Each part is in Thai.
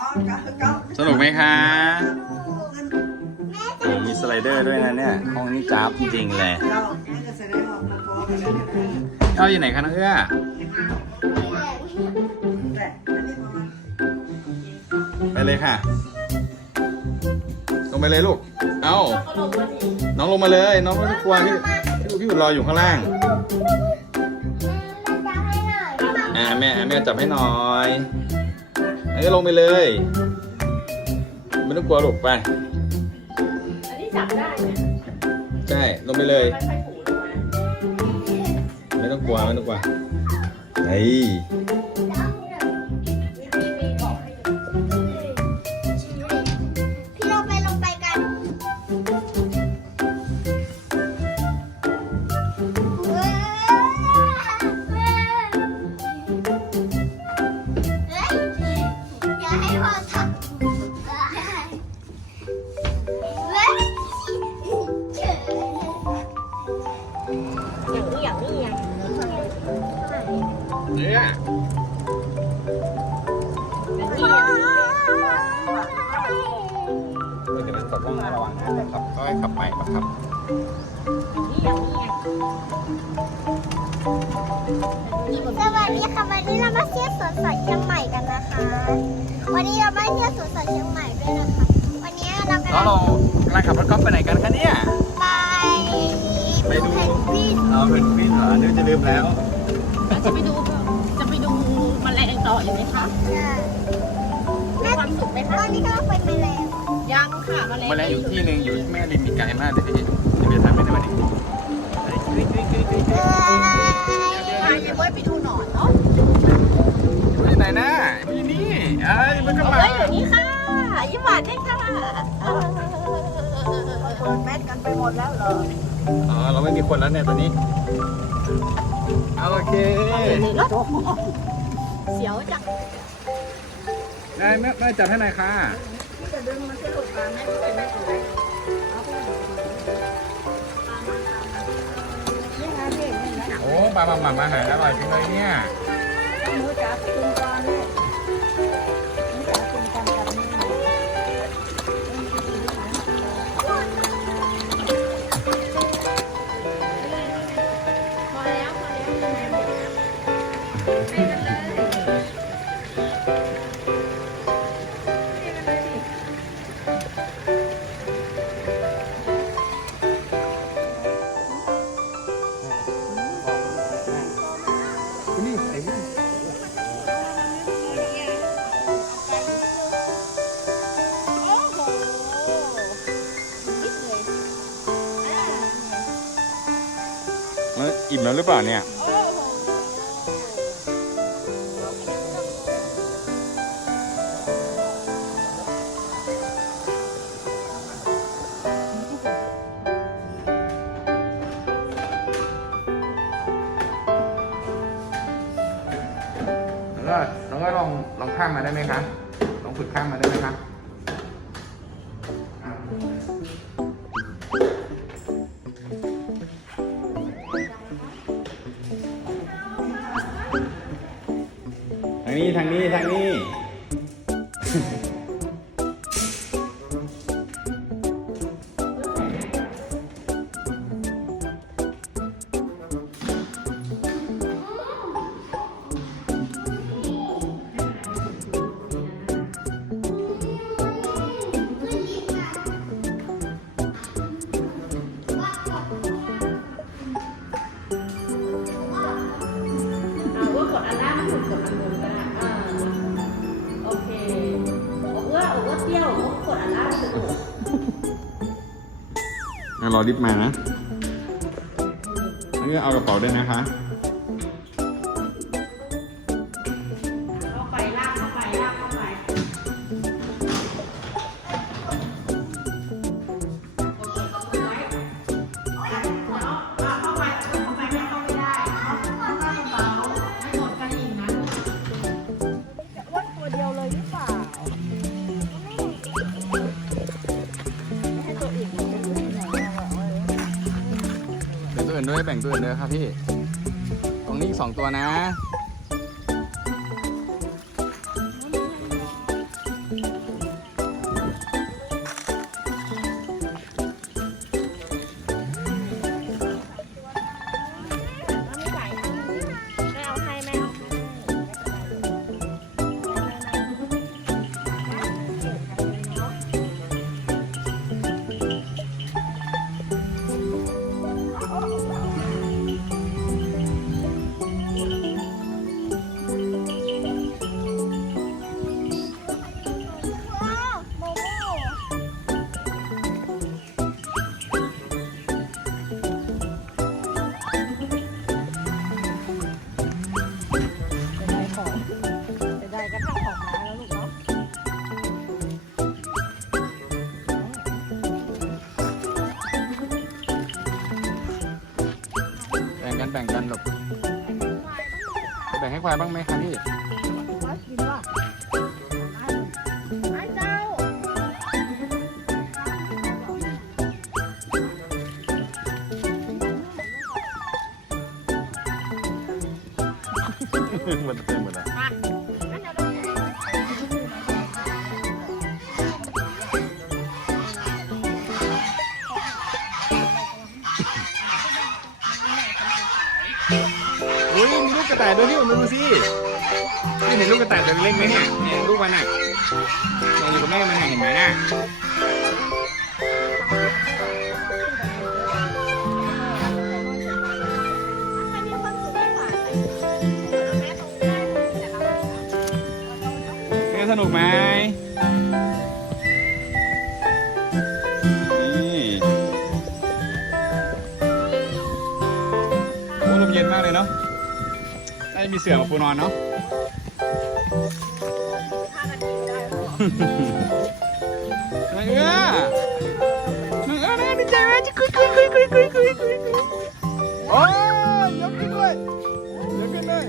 อ๋อเก้าเก้าสนุกไหมคะแม่โอ้มีสไลเดอร์ด้วยนะเนี่ยห้องนี้จ้าบจริงๆเลยเก้าไม่จะแสดงออกมาพอกันแล้วนะเอาอยู่ไหนคะน้องเอื้อแต่อันนี้ประมาณไปเลยค่ะ ลงไปเลยลูก เอาน้องลงมาเลย น้องไม่ต้องกลัวพี่พี่พี่อุดรออยู่ข้างล่าง อ่าแม่แม่จับให้หน่อย เอ้ยลงไปเลย ไม่ต้องกลัวลูกไป อันนี้จับได้ไหมใช่ ลงไปเลยค่อยๆถูลงมา ไม่ต้องกลัว ไม่ต้องกลัวเฮ้ นะขับก็ให้ขับไปครับอย่างนี้ไงสวัสดีค่ะวันนี้เรามาเที่ยวสวนสัตว์เชียงใหม่กันนะคะ วันนี้เรามาเที่ยวสวนสัตว์เชียงใหม่ด้วยนะคะ วันนี้เรากำแล้วลังเรากำลังขับรถกอล์ฟไปไหนกันคะเนี่ยไปไปดูแพนกวินเอาเป็นฟินเหรอเดี๋ยวจะลืมแล้วเราจะไปดูจะไปดูแมลงต่ออยู่ไหมคะมีความสุขไหมตคะอนนี้ก็เราไปแมลง ยังค่ะแมลงมาแล้วอยู่ที่หนึ่งอยู่แม่ริมมีไกลมากเลยพี่จะไปทำไม่ได้วันนี้ไปกริ๊กกริ๊กกริ๊กกริ๊กเอพาพี่เบิร์ดไปดูหนอนเนาะอยู่ที่ไหนนะอยู่นี่เอ้ยมันก็เอามาไว้อยู่นี่ค่ะยิ้มหวานด้วยค่ะเปิดแมสกันไปหมดแล้วเหรออ๋อเราไม่มีคนแล้วเนี่ยตอนนี้โอเคเสียวจังได้แม่แม่จับให้หน่อยค่ะ โอ้ปลาหม่ก็เป็นแม่อะไรนี่ไงพี่นี่นะโอ้ปลาหม่ำมาหาอร่อยจังเลยเนี่ยมือจับจุ่มก่อนเลย อิ่มแล้วหรือเปล่าเนี่ย แล้วก็แล้วก็ลองลองข้ามมาได้ไหมคะลองฝึกข้ามมาได้ไหมคะ ทางนี้ทางนี้ รอลิฟต์มานะอันนี้เอากระเป๋าด้วยนะคะ อื่นด้วยแบ่งตัวอื่นด้วยครับพี่ ตรงนี้สองตัวนะ แบ่งกันหรอกแบ่งให้ควายบ้างไหมคะพี่ว่ากินว่าไอ้เจ้าหมดเต็มหมดแล้วอุ้ยมีลู กกระต่ายด้วยพี่ผมดูสิพี่เห็นลูกกระต่ายตัวเล็กไหมเนี่ยเนี่ยลูกมันอะเนี่ยอยู่กับแม่มันน่ะเห็นไหมน่ะเป็นไงสนุกไหมนี่โอ้ลมเย็นมากเลยเนาะ ได้มีเสือกับปูนอนเนาะนางเอื้อนายเอื้อนะดีใจไหมจะคุยคุยคุยคุยคุยคุยคุยโอ้ยยกขึ้นด้วยยกขึ้นเลย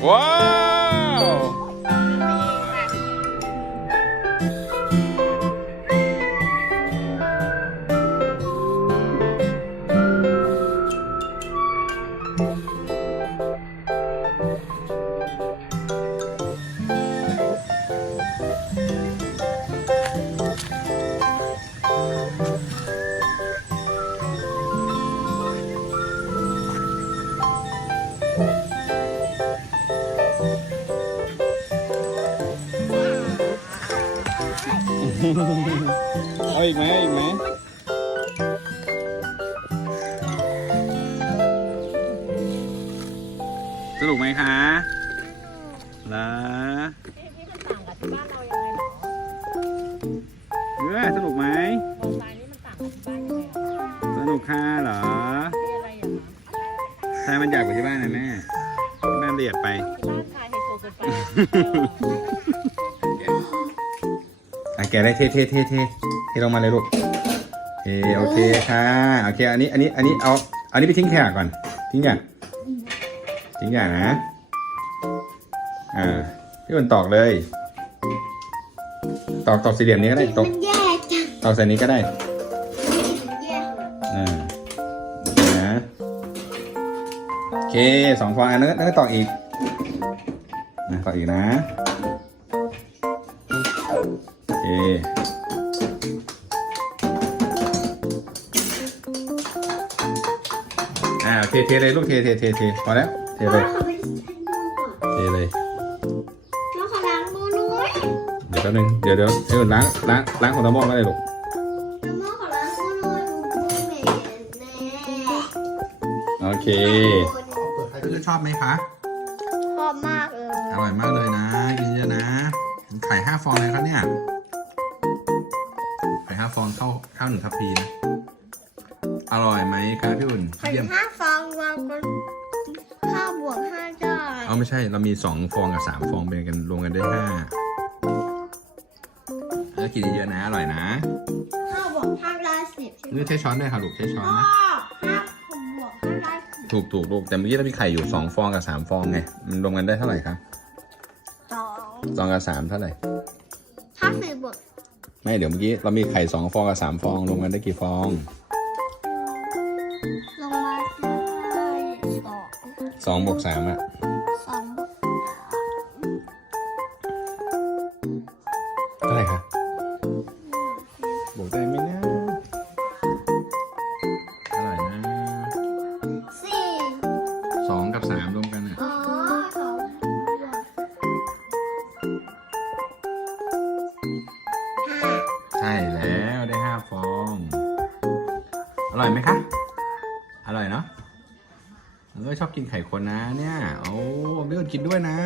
Wow! นุกไหมคะแล้วที่มันต่างกับที่บ้านเรายังไงหรอเออสนุกไหมโรงพยาบนี้มันต่างกับที่บ้านยังไงหรอสนุกค่ะเหรออะไรอย่างนั้นใช่มันอยากกว่าที่บ้านนะแม่แม่ละเอียดไป บ้ายไฮโซเกินไปอะแกได้เท่เท่เท่เท่เทลงมาเลยลูกเอโอเคค่ะ โอเค อันนี้ อันนี้ อันนี้ เอา อันนี้ไปทิ้งแขกก่อน ทิ้งอย่าง ทิ้งอย่างนะอ่าพี่อุ่นตอกเลย ตอกตอกสี่เหลี่ยมนี้ก็ได้ตอกมันแย่จังตอกใส่นี้ก็ได้มันแย่อ่าโอเคนะโอเคสองฟองอันนั้นก็ตอกอีกนะตอกอีกนะโอเคอ่าเทเทเลยลูกเทเทเทเทพอแล้ว เทเลยเขาไปเทเลยน้องขอล้างมือด้วยเดี๋ยวแป๊บนึงเดี๋ยวเดี๋ยวให้อุ่นล้างล้างล้างของตะมอกก็ได้ลูกน้องขอล้างมือด้วยเหม็นแน่โอเคคือชอบไหมคะ ชอบมากเลยอร่อยมากเลยนะกินเยอะนะ ไข่ห้าฟองเลยครับเนี่ย ไข่ห้าฟองเข้าข้าวหนึ่งทัพพีนะ อร่อยไหมครับพี่อุ่นไข่เยี่ยม ห้าฟองรวมกัน เอาไม่ใช่เรามีสองฟองกับสามฟองเป็นกันรวมกันได้ห้าแล้วกินเยอะๆนะอร่อยนะห้าบวกห้าได้สิบใช่ไหมนี่ใช้ช้อนด้วยค่ะลูกใช้ช้อนพ่อนะห้าบวกห้าได้สิบถูกถูกลูกแต่เมื่อกี้เรามีไข่อยู่สองฟองกับสามฟองไงมันรวมกันได้เท่าไหร่ครับสองสองกับสามเท่าไหร่ถ้าสี่บวกไม่เดี๋ยวเมื่อกี้เรามีไข่สองฟองกับสามฟองรวมกันได้กี่ฟองลงมาได้สองสองบวกสามอะ สองบวกเท่าไหร่คะบวกได้ไหมนะเท่าไหร่นะสี่สองกับสามรวมกันอะอ๋อสองบวกห้าใช่แล้วได้ห้าฟอง อร่อยไหมคะ อร่อยเนาะเออชอบกินไข่คนนะเนี่ย โอ้ไม่ต้องกินด้วยนะ